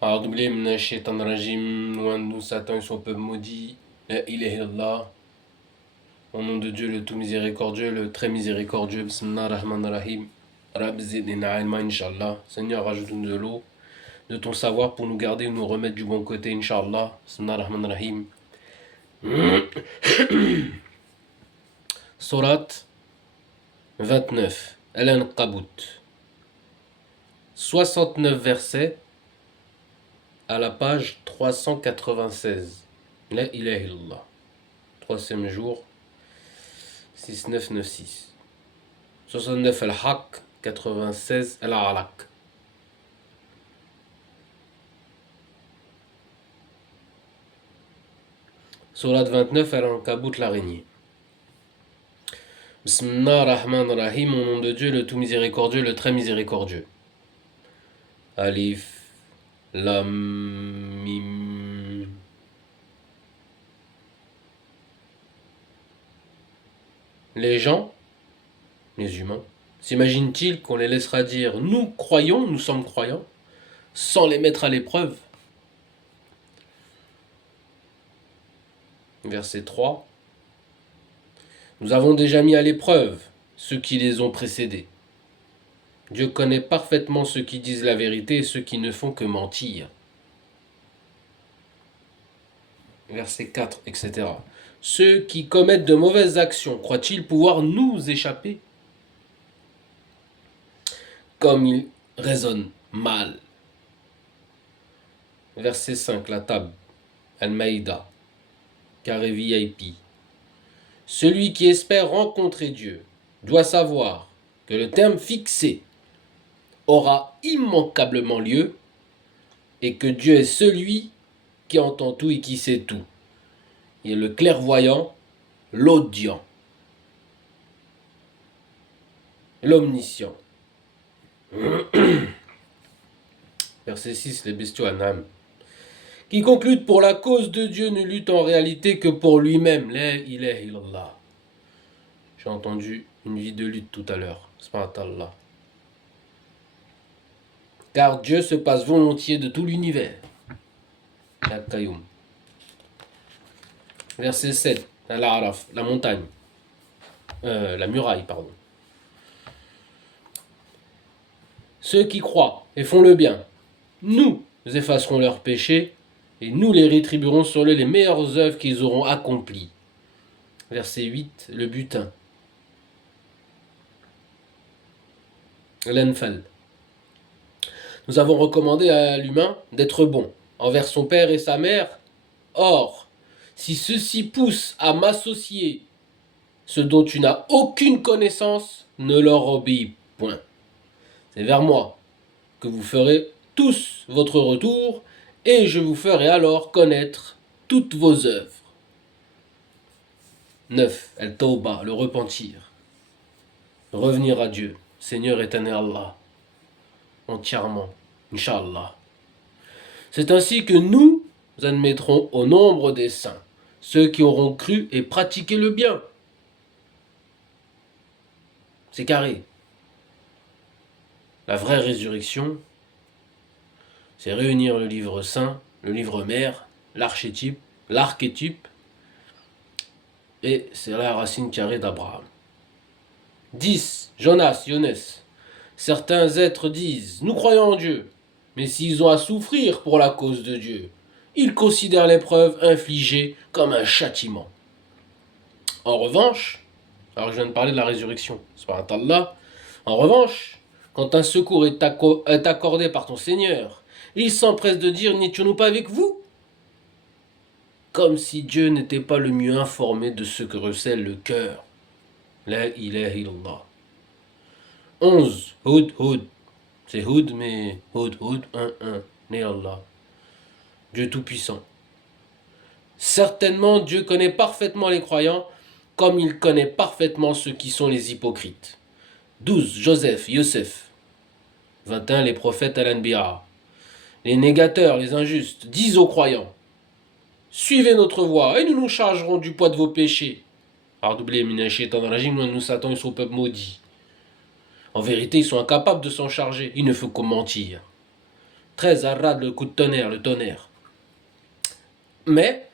أعوذ بالله من الشيطان الرجيم, loin de nous Satan et son peuple maudit. La ilaha illallah. Au nom de Dieu le tout miséricordieux, le très miséricordieux. Bismillah ar-Rahman ar-Rahim. Rabbi zidna ilma inshallah. Seigneur, rajoute-nous de l'eau, de ton savoir pour nous garder ou nous remettre du bon côté inshallah. Bismillah ar-Rahman ar-Rahim. Surat 29. Al-Ankabut. 69 versets à la page 396. La ilaha illallah. Troisième jour. 6996. 69 al-Haq. 96 al-Alaq. Surat 29 Al-Ankabut, l'araignée. Bismillah ar-Rahman ar-Rahim, au nom de Dieu, le tout miséricordieux, le très miséricordieux. Alif, Lam, Mim. Les gens, les humains, s'imaginent-ils qu'on les laissera dire « Nous croyons, nous sommes croyants » sans les mettre à l'épreuve? Verset 3. Nous avons déjà mis à l'épreuve ceux qui les ont précédés. Dieu connaît parfaitement ceux qui disent la vérité et ceux qui ne font que mentir. Verset 4, etc. Ceux qui commettent de mauvaises actions, croient-ils pouvoir nous échapper? Comme ils raisonnent mal. Verset 5, la table. Al-Maïda. Carré VIP. Celui qui espère rencontrer Dieu doit savoir que le terme fixé aura immanquablement lieu et que Dieu est celui qui entend tout et qui sait tout. Il est le clairvoyant, l'audient, l'omniscient. Verset 6, les bestiaux Anam. Quiconque lutte pour la cause de Dieu ne lutte en réalité que pour lui-même. La ilaha illallah. J'ai entendu une vie de lutte tout à l'heure. Subhanallah. Car Dieu se passe volontiers de tout l'univers. La Qayyum. Verset 7, Al-Araf, la montagne. La muraille, pardon. Ceux qui croient et font le bien, nous effacerons leurs péchés et nous les rétribuerons sur eux les meilleures œuvres qu'ils auront accomplies. Verset 8, le butin. L'Enfal. Nous avons recommandé à l'humain d'être bon envers son père et sa mère. Or, si ceux-ci poussent à m'associer ce dont tu n'as aucune connaissance, ne leur obéis point. C'est vers moi que vous ferez tous votre retour, et je vous ferai alors connaître toutes vos œuvres. 9. Al-Tawbah, le repentir. Revenir à Dieu, Seigneur éternel Allah, entièrement, Inch'Allah. C'est ainsi que nous admettrons au nombre des saints ceux qui auront cru et pratiqué le bien. C'est carré. La vraie résurrection, c'est réunir le livre saint, le livre mère, l'archétype, et c'est la racine carrée d'Abraham. 10. Jonas, Yonès. Certains êtres disent « Nous croyons en Dieu », mais s'ils ont à souffrir pour la cause de Dieu, ils considèrent l'épreuve infligée comme un châtiment. En revanche, alors je viens de parler de la résurrection, subhanallah, en revanche, quand un secours est accordé par ton Seigneur, il s'empresse de dire « N'étions-nous pas avec vous ?» Comme si Dieu n'était pas le mieux informé de ce que recèle le cœur. La ilaha illallah. 11. Hud. C'est Hud, mais Hud, 1. Né Allah. Dieu Tout-Puissant. Certainement, Dieu connaît parfaitement les croyants, comme il connaît parfaitement ceux qui sont les hypocrites. 12. Joseph, Yosef. 21. Les prophètes Al-Anbiya. Les négateurs, les injustes, disent aux croyants: suivez notre voie et nous nous chargerons du poids de vos péchés. Redoublé, nous Satan et son peuple maudit. En vérité, ils sont incapables de s'en charger. Il ne faut qu'en mentir. 13, Arad, le coup de tonnerre, le tonnerre. Mais,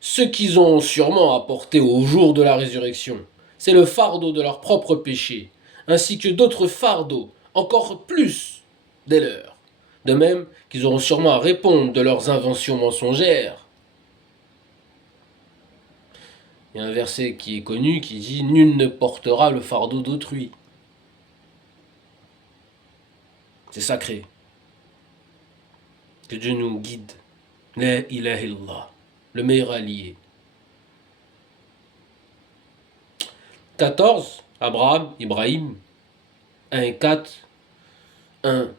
ce qu'ils ont sûrement apporté au jour de la résurrection, c'est le fardeau de leurs propres péchés, ainsi que d'autres fardeaux, encore plus des leurs. De même qu'ils auront sûrement à répondre de leurs inventions mensongères. Il y a un verset qui est connu qui dit « Nul ne portera le fardeau d'autrui ». C'est sacré. Que Dieu nous guide. La ilaha illallah, le meilleur allié. 14, Abraham, Ibrahim, 1 et 4, 1,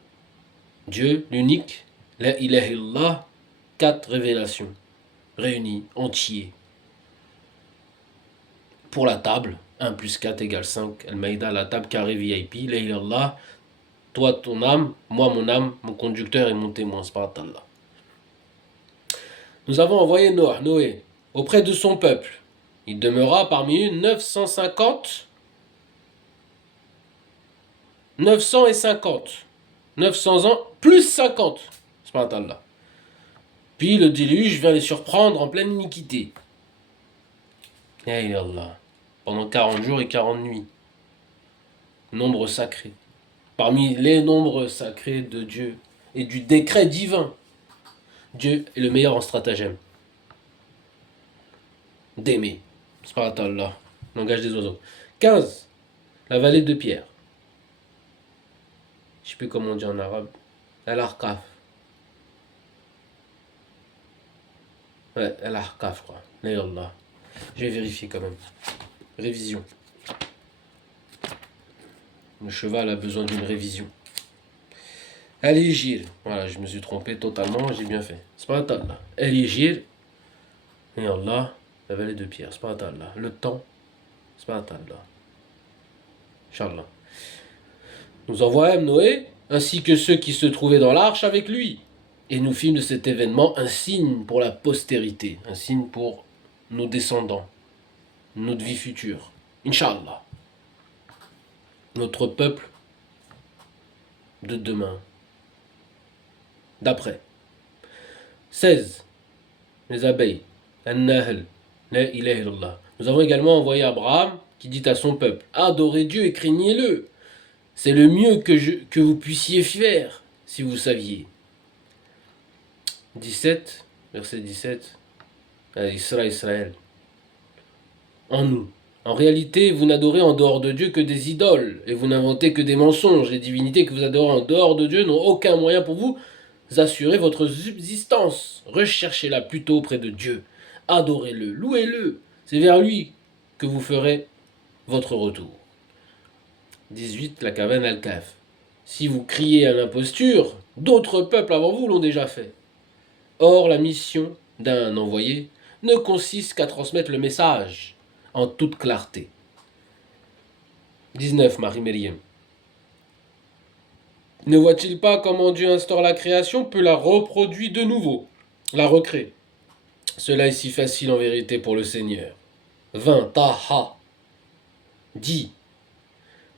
Dieu, l'unique, la ilaha illallah, 4 révélations, réunies, entiers. Pour la table, 1 plus 4 égale 5, Al-Maïda, la table carré VIP, la ilaha illallah, toi ton âme, moi mon âme, mon conducteur et mon témoin, subhanallah. Nous avons envoyé Noé, auprès de son peuple. Il demeura parmi eux 950, 950, 900 ans, plus 50, subhanallah. Puis le déluge vient les surprendre en pleine iniquité. Ya Allah. Pendant 40 jours et 40 nuits. Nombre sacré. Parmi les nombres sacrés de Dieu et du décret divin. Dieu est le meilleur en stratagème. D'aimer. Subhanallah. Langage des oiseaux. 15. La vallée de pierre. Je ne sais plus comment on dit en arabe. Al-Arqaf. Ouais, Al-Arqaf, je crois. Ya Allah. Je vais vérifier quand même. Révision. Le cheval a besoin d'une révision. Al-Hijir. Voilà, je me suis trompé totalement, j'ai bien fait. Subhanallah. Al-Hijir. Et Allah, la vallée de pierre. Subhanallah. Le temps. Subhanallah. Inch'Allah. Nous envoyâmes Noé, ainsi que ceux qui se trouvaient dans l'arche avec lui. Et nous fîmes de cet événement un signe pour la postérité, un signe pour nos descendants, notre vie future. Inch'Allah. Notre peuple de demain. D'après. 16. Les abeilles. An-Nahl. La ilaha illallah. Nous avons également envoyé Abraham qui dit à son peuple, adorez Dieu et craignez-le. C'est le mieux que vous puissiez faire si vous saviez. 17, verset 17. Israël. En nous. En réalité, vous n'adorez en dehors de Dieu que des idoles, et vous n'inventez que des mensonges. Les divinités que vous adorez en dehors de Dieu n'ont aucun moyen pour vous assurer votre subsistance. Recherchez-la plutôt auprès de Dieu. Adorez-le, louez-le. C'est vers lui que vous ferez votre retour. 18, la caverne Al-Kaf. Si vous criez à l'imposture, d'autres peuples avant vous l'ont déjà fait. Or, la mission d'un envoyé ne consiste qu'à transmettre le message en toute clarté. 19, Marie-Mériam. Ne voit-il pas comment Dieu instaure la création, peut la reproduire de nouveau, la recrée. Cela est si facile en vérité pour le Seigneur. 20, Taha. Dit,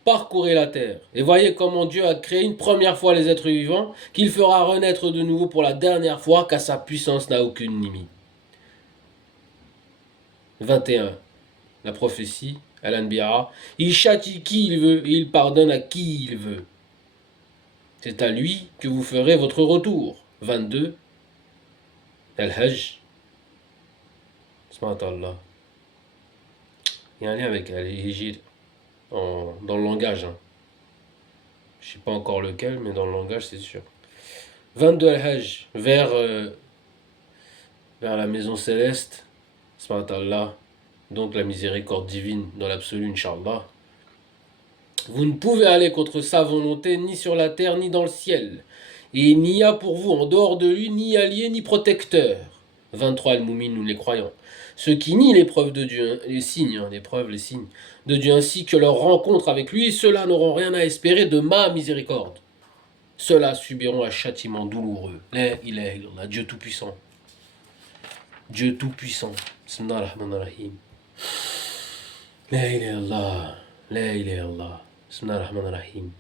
parcourez la terre et voyez comment Dieu a créé une première fois les êtres vivants, qu'il fera renaître de nouveau pour la dernière fois, car sa puissance n'a aucune limite. 21. La prophétie, Al-Anbiya, il châtie qui il veut et il pardonne à qui il veut. C'est à lui que vous ferez votre retour. 22. Al-Hajj. Subhanallah. Il y a un lien avec Al-Hijr dans le langage. Je ne sais pas encore lequel, mais dans le langage, c'est sûr. 22 Al-Hajj, vers la maison céleste. Subhanallah. Donc la miséricorde divine dans l'absolu, Inch'Allah. Vous ne pouvez aller contre sa volonté ni sur la terre ni dans le ciel. Et il n'y a pour vous en dehors de lui ni allié ni protecteur. 23 Al-Moumin, nous les croyons. Ceux qui nient les preuves de Dieu, les signes, les preuves, les signes de Dieu, ainsi que leur rencontre avec lui, ceux-là n'auront rien à espérer de ma miséricorde. Ceux-là subiront un châtiment douloureux. La ilaha illallah, Dieu tout-puissant. Dieu tout-puissant. Bismillahirrahmanirrahim. La ilaha illallah. La ilaha illallah. Bismillahirrahmanirrahim.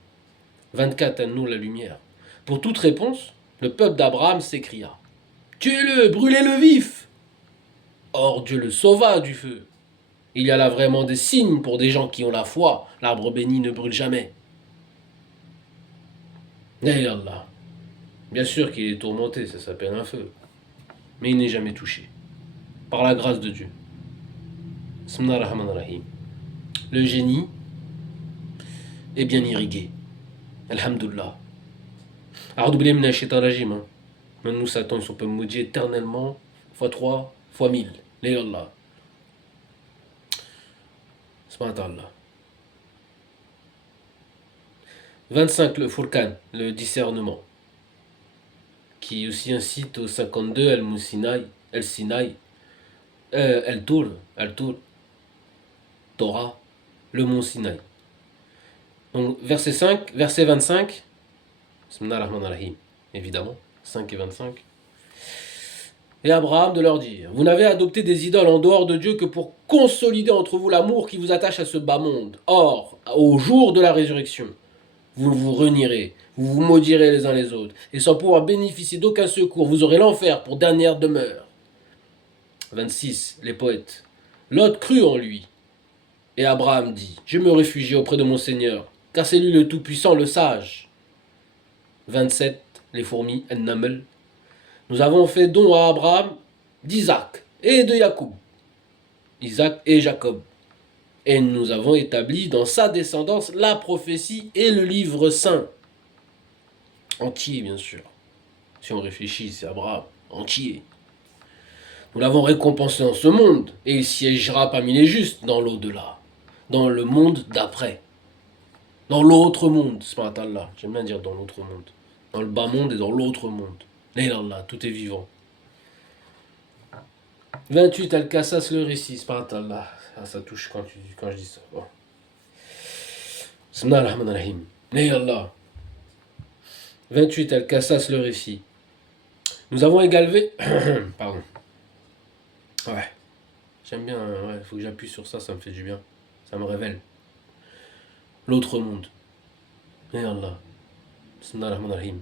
24 à nous la lumière. Pour toute réponse, Le peuple d'Abraham s'écria: Tuez-le, brûlez-le vif! Or Dieu le sauva du feu. Il y a là vraiment des signes pour des gens qui ont la foi. L'arbre béni ne brûle jamais. Et Allah. Bien sûr qu'il est tourmenté, ça s'appelle un feu. Mais il n'est jamais touché. Par la grâce de Dieu. Bismillahirrahmanirrahim. Le génie est bien irrigué. Alhamdulillah. A'udhu minash shaitanir rajim. Nous, Satan, ils peut maudits éternellement, fois 3, fois 1000. Les Allah. Subhanallah. 25, le Furqan, le discernement, qui aussi incite au 52, El-Sinaï, El-Tour, Torah, le mont Sinaï. Donc, verset 25, Bismillahirrahmanirrahim, évidemment, 5 et 25. Et Abraham de leur dire: Vous n'avez adopté des idoles en dehors de Dieu que pour consolider entre vous l'amour qui vous attache à ce bas monde. Or, au jour de la résurrection, vous vous renierez, vous vous maudirez les uns les autres, et sans pouvoir bénéficier d'aucun secours, vous aurez l'enfer pour dernière demeure. 26. Les poètes. Lot crut en lui, et Abraham dit: Je me réfugie auprès de mon Seigneur, car c'est lui le Tout-Puissant, le Sage. 27. Les fourmis, An-Naml. Nous avons fait don à Abraham d'Isaac et de Jacob. Isaac et Jacob. Et nous avons établi dans sa descendance la prophétie et le livre saint. Entier, bien sûr. Si on réfléchit, c'est Abraham, entier. Nous l'avons récompensé en ce monde, et il siégera parmi les justes dans l'au-delà, dans le monde d'après. Dans l'autre monde, subhanallah. J'aime bien dire dans l'autre monde. Dans le bas monde et dans l'autre monde. Là, tout est vivant. 28, Al-Qassas, le récit, subhanallah. Ça touche quand je dis ça. Bon. Bismillahirrahmanirrahim. Allah. 28, Al-Qassas, le récit. Nous avons également... Pardon. Ouais. J'aime bien, ouais, faut que j'appuie sur ça, ça me fait du bien. Ça me révèle. L'autre monde. Allah. Bismillahirrahmanirrahim.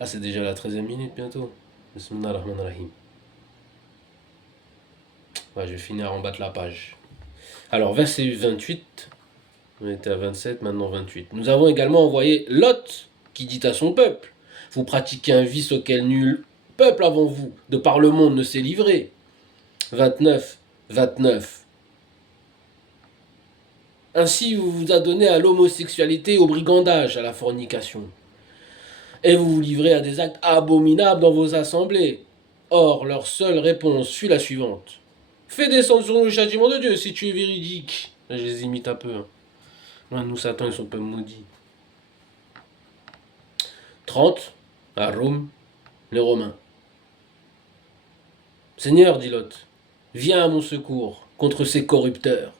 Là, c'est déjà la 13e minute bientôt. Bismillahirrahmanirrahim. Ouais, je vais finir en bas de la page. Alors, verset 28. On était à 27, maintenant 28. Nous avons également envoyé Lot, qui dit à son peuple: Vous pratiquez un vice auquel nul peuple avant vous, de par le monde, ne s'est livré. 29. Ainsi vous vous adonnez à l'homosexualité, au brigandage, à la fornication. Et vous vous livrez à des actes abominables dans vos assemblées. Or, leur seule réponse fut la suivante: Fais descendre sur nous le châtiment de Dieu si tu es véridique. Là, je les imite un peu. Nous, Satan, ils sont peu maudits. 30. À Rome, les Romains. Seigneur, dit Lot, viens à mon secours contre ces corrupteurs.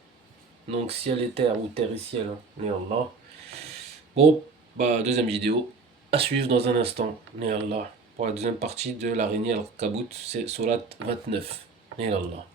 Donc ciel et terre, ou terre et ciel, né Allah. Bon, deuxième vidéo, à suivre dans un instant, né Allah. Pour la deuxième partie de l'araignée al-Kabout, c'est Surat 29, né Allah.